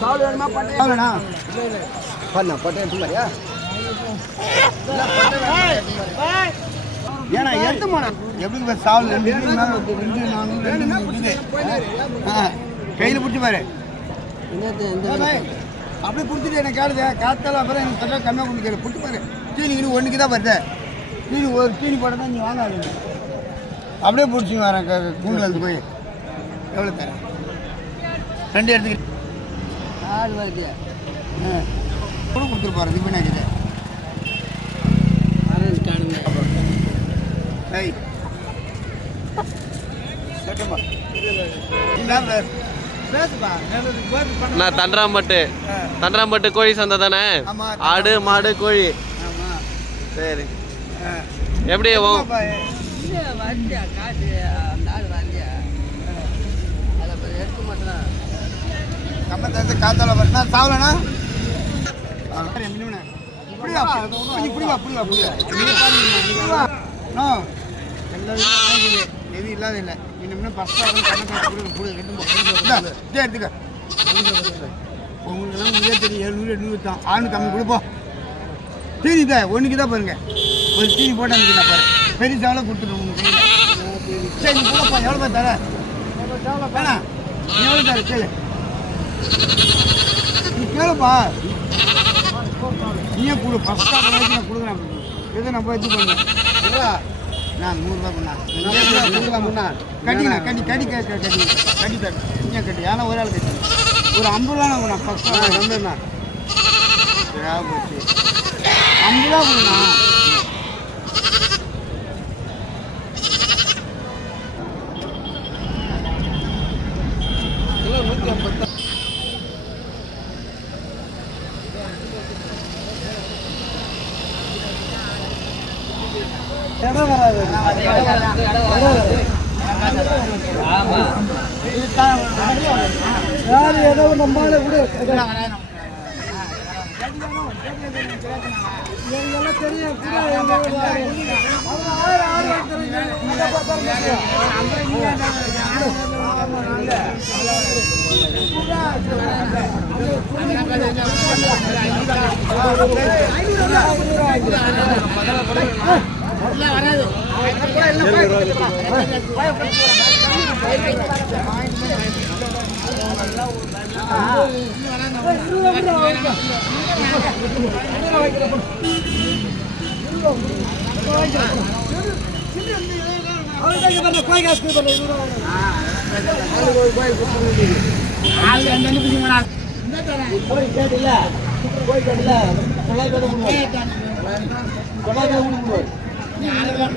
சாவு வேணுமா பட்டை வேணா பண்ண பட்டை எடுத்து மாதிரியா ஏன்னா எடுத்து போனேன் எப்படி சால் சாவு ரெண்டு இது நானூறு, ரெண்டு நூறு இருக்குது. ஆ, கையில பிடிச்சி பாரு ஏய், அப்படியே பிடிச்சிட்டு எனக்கு கேளுது காத்தால அப்புறம் எனக்கு தட்டா கம்மியாக கொடுத்து கேளு பிடிச்சி பாரு தீனி ஒன்றுக்கு தான் வருது தீனி ஒரு தீனி போட்டால் தான் நீ வாங்காதீங்க அப்படியே பிடிச்சி வரேன் கூண்டில் இருந்து போய் எவ்வளோ தரேன் ரெண்டு எடுத்துக்கிட்டு. ஆறு வருது. ஆ. கூட கொடுத்துருப்பாரு இது பண்ணாக்குது ஏய். கேட்டுமா பேசுப்பா. நான் தண்டராம்பட்டு தண்டராம்பட்டு கோழி சந்தை தானே. ஆடு மாடு கோழி. சரி. ஆ. எப்படி உன் வந்து காத்தால வரா சாவலண்ணா? புரியா புரியா புரியா புரியா எது இல்லாத இல்லை. இன்னும் ஃபஸ்ட்டு எடுத்துக்க. உங்களுக்குலாம் முடியே தெரியும். எழுநூறு எண்ணூறு தான். ஆணு கம்மி கொடுப்போம் தீனி தான் ஒன்றுக்கு தான் பாருங்க. ஒரு தீனி போட்டு அனுப்பிச்சு பாரு. பெரிய சாவலை கொடுத்துருவோம் சரி நீ போடப்பா. தர? வேணா. நீ எவ்வளோ தர? கேளு. நீ கேளுப்பா. நீயே கொடு. ஃபஸ்ட் ஆஃப் வரைக்கும் நான் கொடுக்குறேன். எது நான் போய் இது பண்ணுறேன் நான் நூறுரூவா பண்ணா கட்டிங்க கட்டி கட்டி கட்டி கட்டி கட்டி தட்டு நீயே கட்டி. ஏன்னா ஒரு ஆள் கட்டி. ஒரு ஐம்பது ரூபா நான் ஃபஸ்ட் வந்துண்ணா போச்சு. ஐம்பது ரூபா கொடுண்ணா. வேறு ஏதோ நம்மளால விடு தெரியும் ஐநூறு ஐநூறு கோயில் கேட்டில்ல கோயில் கேட்டில்ல கொலை கதை கொலை கதை Nhà.